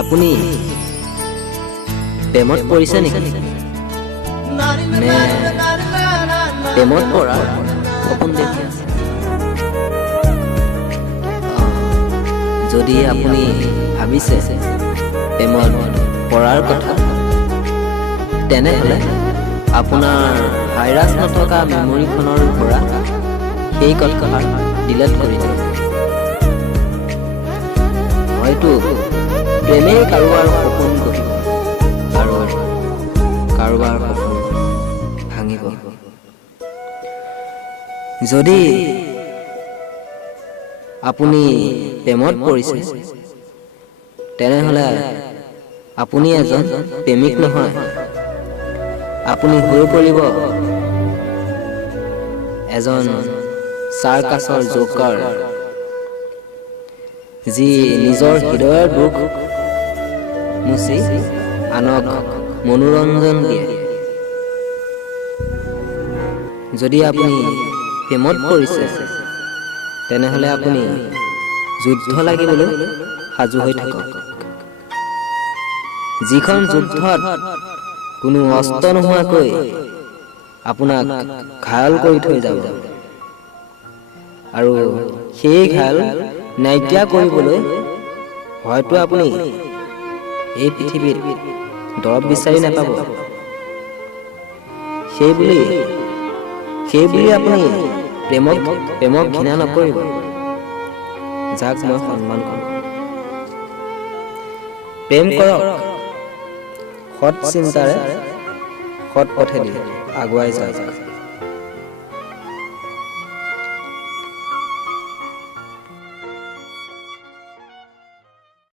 আপুনি প্ৰেমত পৰিছে নেকি? নে প্ৰেমত পৰাৰ সপোন দেখি আছে? যদি আপুনি ভাবিছে প্ৰেমত পৰাৰ কথা, তেনেহ'লে আপোনাৰ ভাইৰাছ নথকা মেমৰিখনৰ পৰা সেই কথাষাৰ ডিলিট কৰি দিয়ক। হয়তো প্ৰেমেই কাৰোবাৰ সপোন গঢ়িব আৰু কাৰোবাৰ সপোন ভাঙিব। যদি আপুনি প্ৰেমত পৰিছে, তেনেহ'লে আপুনি এজন প্ৰেমিক নহয়, আপুনি হৈ পৰিব এজন চাৰ্কাছৰ জোকাৰ, যি নিজৰ হৃদয়ৰ দুখ মুচি আনক মনোৰঞ্জন দিয়ে। যদি আপুনি প্ৰেমত পৰিছে, তেনেহ'লে আপুনি যুদ্ধ লাগিবলৈ সাজু হৈ থাকক। যিখন যুদ্ধত কোনো অস্ত্ৰ নোহোৱাকৈ আপোনাক ঘায়ল কৰি থৈ যাব, আৰু সেই ঘায়ল নাইকিয়া কৰিবলৈ হয়তো আপুনি এই পৃথিৱীত দৰৱ বিচাৰি নাপাব। সেইবুলি আপুনি প্ৰেমক ঘৃণা নকৰিব, যাক মই সন্মান কৰোঁ। প্ৰেম কৰক, সৎ চিন্তাৰে সৎ পথেদি আগুৱাই যাওক।